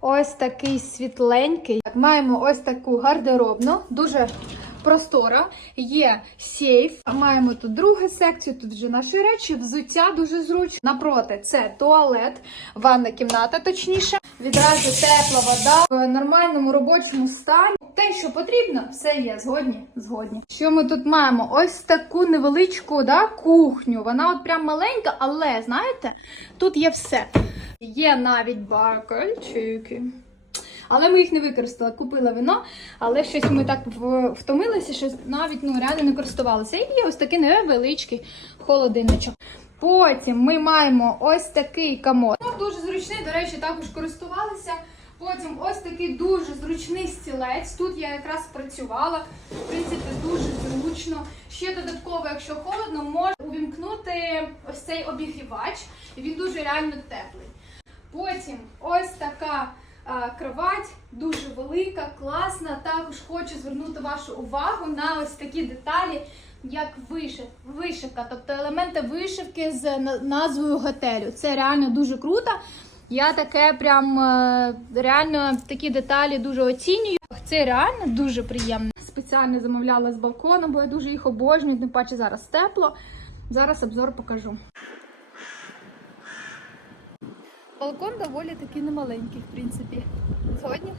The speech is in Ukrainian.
ось такий світленький. Так, Маємо ось таку гардеробну, дуже простора. Є сейф. Маємо тут другу секцію, тут вже наші речі, взуття дуже зручно. Напроти це туалет, ванна кімната, точніше. Відразу тепла вода в нормальному робочому стані. Те, що потрібно, все є. Згодні? Згодні. Що ми тут маємо? Ось таку невеличку да, кухню. Вона от прям маленька, але знаєте, тут є все. Є навіть бакальчики. Але ми їх не використали. Купила вино, але щось ми так втомилися, що навіть ну, реально не користувалися. І є ось такий невеличкий холодильничок. Потім ми маємо ось такий комод. Ну, дуже зручний, до речі, також користувалися. Потім ось такий дуже зручний стілець. Тут я якраз працювала. В принципі, дуже зручно. Ще додатково, якщо холодно, можна увімкнути ось цей обігрівач. Він дуже реально теплий. Потім ось така кровать, дуже велика, класна. Також хочу звернути вашу увагу на ось такі деталі, як вишив, вишивка, тобто елементи вишивки з назвою готелю. Це реально дуже круто. Я таке прям е, реально такі деталі дуже оцінюю. Це реально дуже приємно. Спеціально замовляла з балкону, бо я дуже їх обожнюю. Тим паче зараз тепло. Зараз обзор покажу. Балкон доволі таки немаленький, в принципі. Згодні?